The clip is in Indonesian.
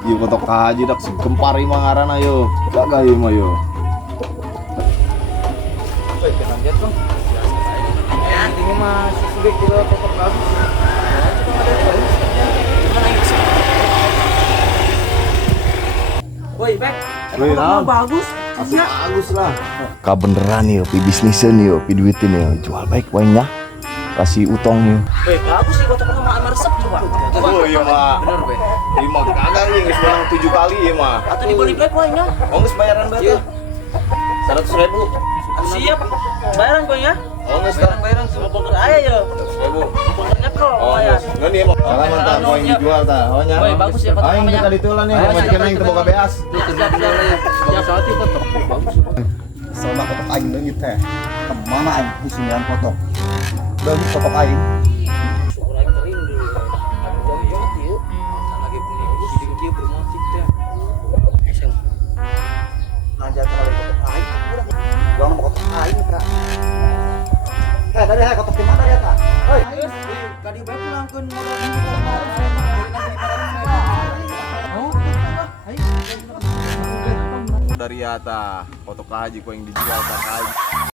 Iya kotok haji dak segempar imang ngaran ayo. Gagah ieu mah yo. Woi, kenang jet Bang. Biasa aja. Ini mah sudah kilo kotor bagus. Woi, Bek. Woi, Emang bagus. Asli bagus lah. Kabeneran yo, pi bisniseun yo, pi duitin yo. Jual baik wanya. Kasih utang yo. Woi, bagus sih kotor mah anu resep coba. Oh iya mah. Bener, Bek. Ieu mah kagak ieu geus menang 7 kali ieu mah. Atau dibeli Bek wanya. Oh geus bayaran bae. 100.000. Siap. Bayaran kau ya? Oh geus Bayaran sama poker aya ya. 100.000. Pokernya kok. Oh Ya. ngan ieu mah. Salaman tah poin dijual tah. Oh nya. Woi, bagus ya foto Aing namanya. kita ditulan nih, mau dikena yang teu boga beas. Siap saati foto. Bagus. Soalnya kotok aing leungit teh. Kemana aing kusingan kotok. Bagus kotok aing. Syukur aing tering dulu. Aku jauh banget ieu. Kan lagi punya siding kieu bermotif teh. Eseng. Ngajar terlalu kotok aing. Gua mau kotok aing kak. Tadi kotok di mana ya kak? Hei. Kadi bae pulangkeun modal Dari ata foto haji ku yang dijual ka haji.